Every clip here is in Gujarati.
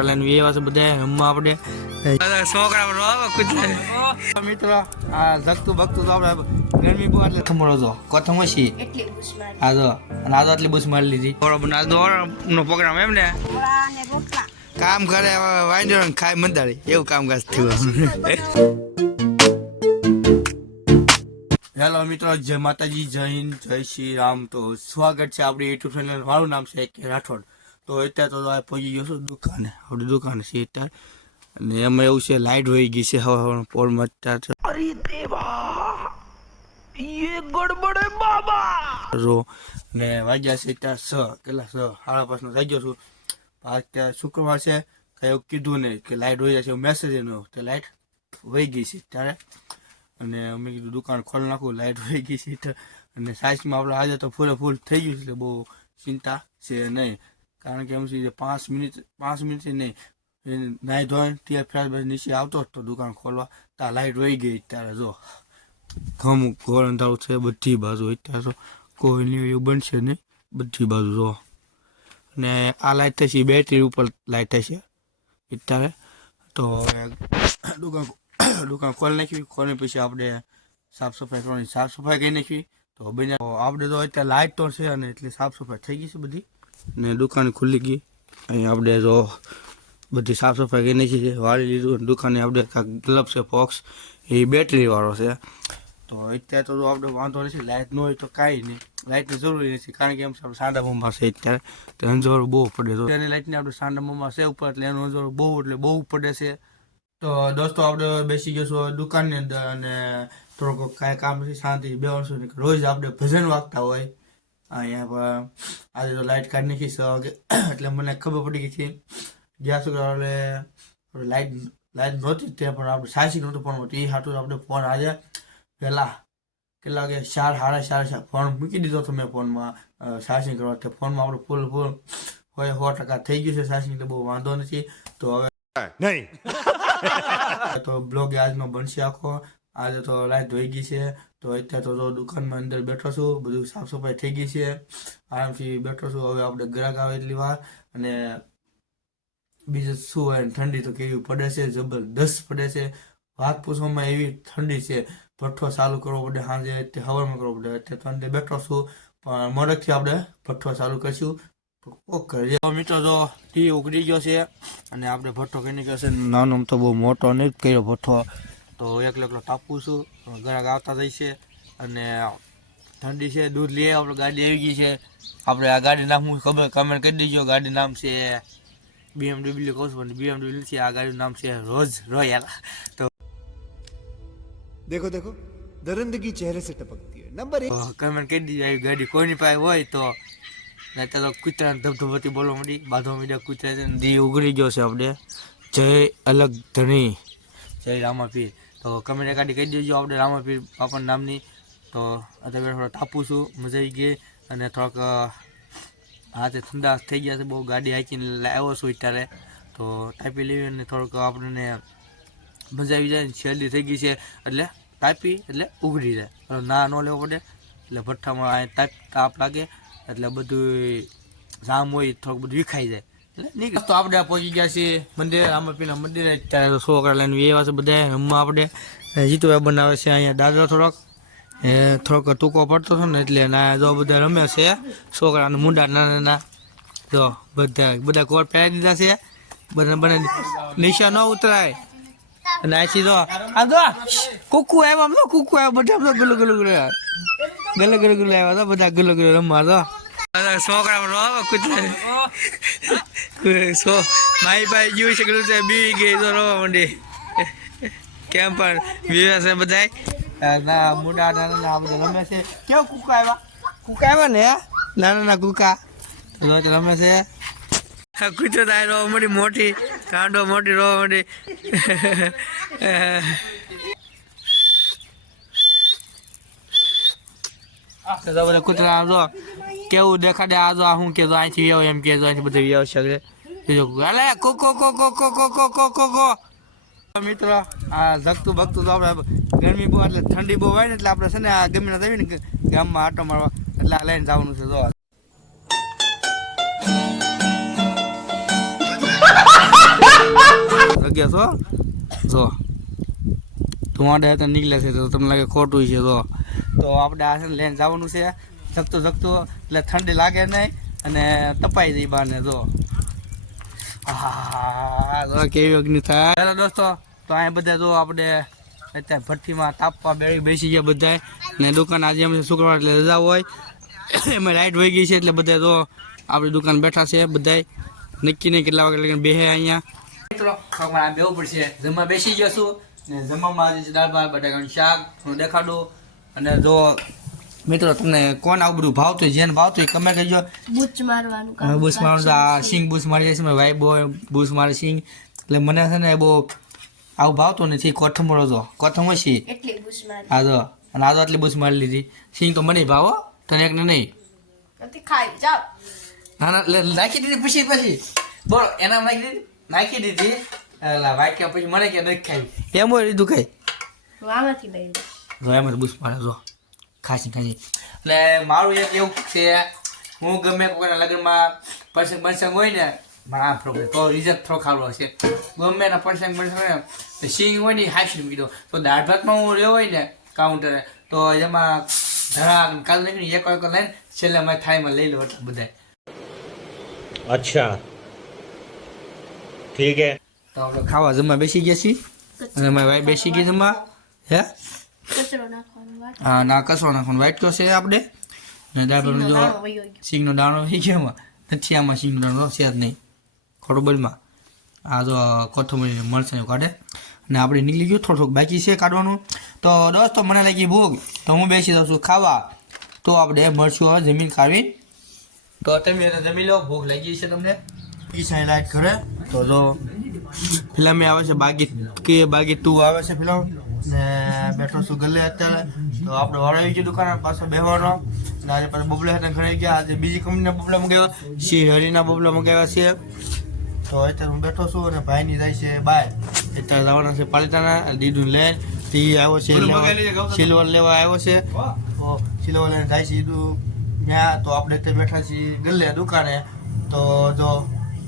લઈને વ્યવા છે બધા રમવા આપણે છોકરા મિત્રો આ જગતું ભગતું તો આપણે ગરમી બહુ એટલે થમડો તો કોથમ છે આ જો અને આ તો આટલી બુશ મારી લીધી બરોબર આ નો પ્રોગ્રામ એમ ને કામ કરે વાંધો ખાય મંદારી એવું કામકાજ થયું. હેલો મિત્રો, જય માતાજી, જય હિન્દ, જય શ્રી રામ. તો સ્વાગત છે આપણી યુટ્યુબ ચેનલ. મારું નામ છે કે રાઠોડ. તો અત્યારે તો પહોંચી ગયો છું દુકાને. આપણી દુકાને છે અત્યારે અને એમાં એવું છે લાઇટ વહી ગઈ છે હવે પોલમાં અત્યારે. અરે દેવા ये गड़बड़ है बाबा रो ને વાગ્યા છે અત્યારે કેટલા 5:30 થઈ ગયો છું. અત્યારે શુક્રવાર છે કઈ એવું કીધું નહીં કે લાઇટ વહી જાય છે, મેસેજ એનો તો લાઇટ વહી ગઈ છે અત્યારે. અને અમે કીધું દુકાન ખોલી નાખું, લાઇટ વહી ગઈ છે અને સાઈઝમાં આપણે આજે તો ફૂલ થઈ ગયું છે એટલે બહુ ચિંતા છે નહીં. કારણ કે એમ છે 5 મિનિટ નહીં નાહી ધોઈને ત્યાં ફ્રેશ નીચે આવતો તો દુકાન ખોલવા ત્યાં લાઇટ વહી ગઈ. ત્યારે જો ઘઉં ઘોર અંધારું છે બધી બાજુ. અત્યારે તો કોઈ એવું બનશે નહીં બધી બાજુ જો. અને આ લાઇટ થશે બેટરી ઉપર લાઇટ થશે અત્યારે. તો દુકાન ખોલી નાખી. ખોલી પછી આપણે સાફ સફાઈ કરી નાખી. તો બને આપણે તો અત્યારે લાઇટ તો છે અને એટલે સાફ સફાઈ થઈ ગઈ છે બધી ને દુકાન ખુલ્લી ગઈ. અહીં આપણે જો બધી સાફ સફાઈ કરી નાખી છે, વાળી લીધું. દુકાને આપણે ગ્લબ છે ફોક્સ એ બેટરી વાળો છે. તો અત્યારે તો આપણે વાંધો નથી, લાઇટ ન હોય તો કાંઈ નહીં, લાઇટની જરૂરી નથી. કારણ કે એમ આપણે સાંડા બમમાં છે અત્યારે તો અંજવાળું બહુ પડે છે. ત્યાંની લાઇટની આપણે સાંડા બમમાં છે ઉપર એટલે એનું અંજવાળું બહુ પડે છે. તો દોસ્તો આપણે બેસી ગયો દુકાનની અંદર અને થોડુંક કાંઈ કામ નથી, શાંતિ બેસવાનું. રોજ આપણે ભજન વાગતા હોય અહીંયા પર. આજે તો લાઇટ કાઢી નાખી 6 વાગે એટલે મને ખબર પડી ગઈ છે ગયા સુધી આપણે લાઇટ નહોતી ત્યાં પણ આપણે સાચી નહોતું પણ એ હાટું આપણે ફોન આજે પહેલાં કેટલા વાગે 4 સાડા 4 ફોન મૂકી દીધો તો મેં ફોનમાં ચાર્જિંગ કરવા. તે ફોનમાં આપણે ફૂલ હોય 100% થઈ ગયું છે ચાર્જિંગ એટલે બહુ વાંધો નથી. તો હવે નહીં તો બ્લોગ આજનો બનશે આખો. આજે તો લાઈટ ધોઈ ગઈ છે તો અત્યારે તો દુકાનમાં અંદર બેઠો છું, બધું સાફ સફાઈ થઈ ગઈ છે, આરામથી બેઠો છું. હવે આપણે ગ્રાહક આવે એટલી વાર. અને બીજું શું હોય, ઠંડી તો કેવી પડે છે, જબરદસ્ત પડે છે. વાત પૂછવામાં એવી ઠંડી છે, ભઠ્ઠો ચાલુ કરવો પડે સાંજે તે હવારમાં કરવો પડે. અત્યારે તો અંદર બેઠો છું પણ મોડેકથી આપણે ભઠ્ઠો ચાલુ કરીશું. મિત્રો તો ટી ઉગડી ગયો છે અને આપણે ભઠ્ઠો કરી નાખ્યો છે. નાનો તો બહુ મોટો નહીં કર્યો ભઠ્ઠો, તો એકલો ટાપું છું. ગ્રાહક આવતા જાય છે અને ઠંડી છે. દૂધ લઈએ આપણે, ગાડી આવી ગઈ છે. આપણે આ ગાડી નામ હું ખબર કમેન્ટ કરી દેજો. ગાડી નામ છે BMW કહું છું, BMW નથી, આ ગાડીનું નામ છે રોઝ રોયલ. તો देखो दरिंदगी चेहरे से टपकती है. नंबर 1 કમેન્ટ કરી દીજો આવી ગાડી કોઈની પાસે હોય તો. નહીં તો કૂતરા ધબધબતી બોલવા માંડી, બાંધવા માંડ્યા કૂતરા છે. દી ઉગડી ગયો છે આપણે. જય અલગ ધણી, જય રામાપીર. તો કમેન્ટ ગાડી કહી દેજો આપણે રામાપીર બાપાના નામની. તો અત્યારે થોડો તાપું છું, મજા આવી ગઈ અને થોડોક હાથે ઠંડા થઈ ગયા છે બહુ. ગાડી હાંકીને આવ્યો છું અત્યારે તો ટાઈપી લેવી અને થોડોક આપણને મજા આવી જાય. શરદી થઈ ગઈ છે એટલે ટાઈપી એટલે ઉગડી જાય, ના ન લેવો પડે એટલે ભઠ્ઠામાં તાપ લાગે એટલે બધું જામ હોય થોડુંક બધું વિખાઈ જાય એટલે નીકળે. તો આપણે પહોંચી ગયા છીએ મંદિર, રામાપીરના મંદિરે. અત્યારે છોકરા લઈને વ્યવા છે બધા રમવા. આપણે જીતુભાઈ બનાવે છે અહીંયા દાદરા થોડોક ટૂંકો પડતો હતો ને એટલે ના જો બધા રમે છે છોકરાને મુંડા નાના. જો બધા કોટ પહેરાવી દીધા છે, બધા નિશા ન ઉતરાય. અને આછી જો આમ તો કુકુ આવ્યા, આમ તો કુકુ આવ્યા બધા આમ તો ગુલ્લો આવ્યા તો બધા ગુલ્લો રમવા. તો છોકરા કૂતરા માઈ ભાઈ ગયું છે કે બી ગઈ તો રવા માંડી. કેમ પણ વિવે છે બધા ના મુંડા નાના બધા રમે છે. કેવું કુકા આવ્યા ને નાના કુકા રમે છે. કૂતરો થાય રોવા માંડી, મોટી કાંડો મોટી રોવા માંડી. કૂતરા આમ જો કેવું દેખાડે. આ જો શું કે અહીંથી વ્યાવ એમ કે અહીંથી બધું વ્યાવ છે. મિત્રો આ જગતું ભગતું તો આપણે ગરમી બહુ એટલે ઠંડી બહુ હોય ને એટલે આપણે છે ને આ ગમીને જઈએ ને ગામમાં આટો મારવા એટલે આ લઈને જવાનું છે. જો વાગ્યા છો જો ધુમાડા હતા નીકળે છે તો તમને લાગે ખોટું છે તો આપણે આ છે ને લઈને જવાનું છે જગતું એટલે ઠંડી લાગે નહીં અને તપાઈ જઈ બાને જો હા કેવી અગ્નિ થાય ચાલો દોસ્તો તો અહીંયા બધા જો આપણે અત્યારે ભઠ્ઠીમાં તાપવા બેસી ગયા બધા ને દુકાન આજે અમે શુક્રવાર એટલે રજા હોય એમાં લાઇટ વહી ગઈ છે એટલે બધા જો આપણી દુકાન બેઠા છે બધા નક્કી નહીં કેટલા વાગે લગીને બેસે અહીંયા મિત્રો મારે બેવું પડશે જમવા બેસી ગયો છું ને જમવામાં આજે છે દાળ ભાત બટાકાનું શાક હું દેખાડું અને જો મિત્રો તમને કોણ આવું બધું ભાવતું હોય જેને ભાવતું હોય કમેન્ટ કરજો બૂચ મારવાનું બૂસ મારવાનું આ સિંગ બૂસ મારી જાય છે મારી ભાઈ બહુ બૂસ મારે સિંગ એટલે મને છે ને બહુ આવું ભાવતું નથી કોથમરો જો કોથમર છે એટલી બૂચ મારી હા જો અને આ તો આટલી બૂસ મારી લીધી સિંગ તો મને ભાવો તને એકને નહીં નથી ખાઈ જાવ ના ના નાખી દીધી પછી બોલો એના નાખી દીધી વાઈટ કે પછી મને કે નથી ખાઈ એમ હોય લીધું કઈ આમાંથી લઈ જો એમાં બૂસ મારે જો ખાસી એટલે મારું એક એવું છે હું ગમે કોઈના લગ્નમાં પ્રસંગ હોય ને મારા પ્રોબ્લેમ તો રિઝલ્ટ થોડો ખાવો છે ગમે એના પ્રસંગ હોય ને સિંગ હોય ને હાઈસી મૂકી દો તો દાળ ભાતમાં હું રહ્યો હોય ને કાઉન્ટરે તો એમાં ધરા કાલ નાખીને એક લઈને છેલ્લે અમારે થાળીમાં લઈ લો એટલે બધા अच्छा ठीक है તો આપણે ખાવા જમવા બેસી ગયા છીએ અને મારી વાઈફ બેસી ગઈ જમવા હે કચરો નાખવાનો વાત હા ના કચરો નાખવાનો વાઈટ તો છે આપણે ને દાળ ભાતનો જો સિંગનો દાણો થઈ ગયો એમાં નથી આમાં સિંગનો દાણો છે જ નહીં ખોડબલમાં આ જો કોથમરી મરચાં કાઢે અને આપણે નીકળી ગયું થોડુંક બાકી છે કાઢવાનું તો દોસ્તો મને લાગી ભૂખ તો હું બેસી જાઉં છું ખાવા તો આપણે મળશું હવે જમીન ખાવી તો તમે જમી લો ભૂખ લાગી છે તમને ઈસાઈ લાઈટ કરે તો જો ફિલ્મ આવે છે બાગી 2 આવે છે ફિલ્મ ને બેઠો છું ગલ્લે અત્યારે તો આપણે વાળાવી ગયું દુકાન પાછો બેહવાનો ને આજે પાછા બબલા હતા ઘરે ગયા આજે બીજી કંપનીના બબલા મંગાવ્યા શ્રી હરિના બબલા મંગાવ્યા છે તો અત્યારે હું બેઠો છું અને ભાઈની જાય છે બાય અત્યારે જવાના છે પાલિતાના દીદું લે તે આવ્યો છે સિલ્વર લેવા આવ્યો છે તો સિલ્વર લઈને જાય છે દીદું ત્યાં તો આપણે તે બેઠા છીએ ગલ્લે દુકાને તો જો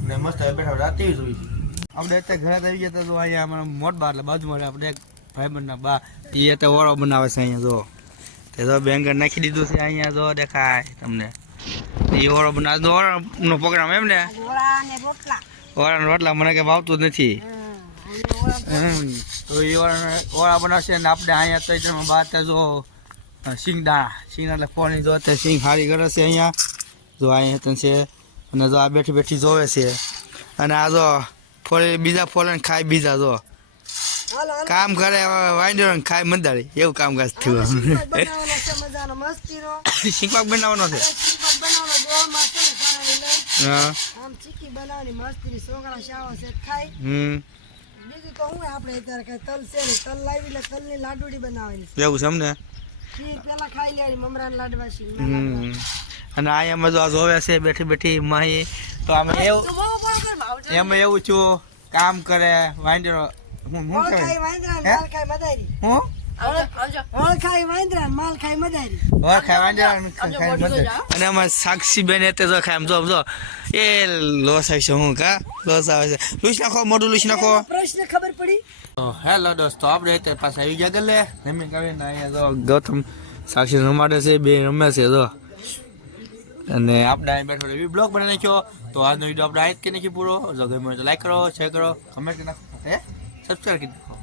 ને મસ્ત બેઠા રાતે જોઈ આપણે અત્યારે ઘરે આવી ગયા તો અહીંયા અમારા મોટ બા એટલે બાજુમાં આપણે એક ભાઈબંધના બા એ અત્યારે ઓળો બનાવે છે અહીંયા જો તે તો બેંગર નાખી દીધું છે અહીંયા જો દેખાય તમને એ ઓળો બનાવે ઓળાનો પ્રોગ્રામ એમ ને ઓળાના રોટલા મને કંઈ ભાવતું જ નથી તો એ ઓળા બનાવશે ને આપણે અહીંયા તો બા જો સિંગ એટલે ફોન જો અત્યારે સિંગ સારી કરે છે અહીંયા જો અહીંયા છે અને જો આ બેઠી જોવે છે અને આ જો બીજા ફોલન ખાય બીજા જો કામ કરે વાંડ્યો ખાય મંદારી એવું કામકાજ થયું શીખવાક બનાવવાનો છે હા એવું છે અમને અને અહીંયા જો જોવે છે બેઠી માહી તો અમે એમાં એવું છું કામ કરે વાંડ્યો હું અને આમાં સાક્ષી બેન એટલે જો ખાય જો એ લોસ આવે છે હું કા લોસ આવે છે લૂસ નાખો મોઢું લૂસ નાખો પ્રશ્ન ખબર પડી હેલો દોસ્તો આપણે અત્યારે પાછા આવી ગયા ગલે જમીન કરીને અહીંયા જો ગૌતમ સાક્ષી રમાડે છે બે રમે છે જો અને આપણે અહીં બેઠો એવી બ્લોગ બનાવી નાખ્યો તો આજનો વિડીયો આપણે અહીં જ કરી નાખી પૂરો જો ગમે તો લાઈક કરો શેર કરો કમેન્ટ કરી નાખો સબસ્ક્રાઈબ કરી નાખો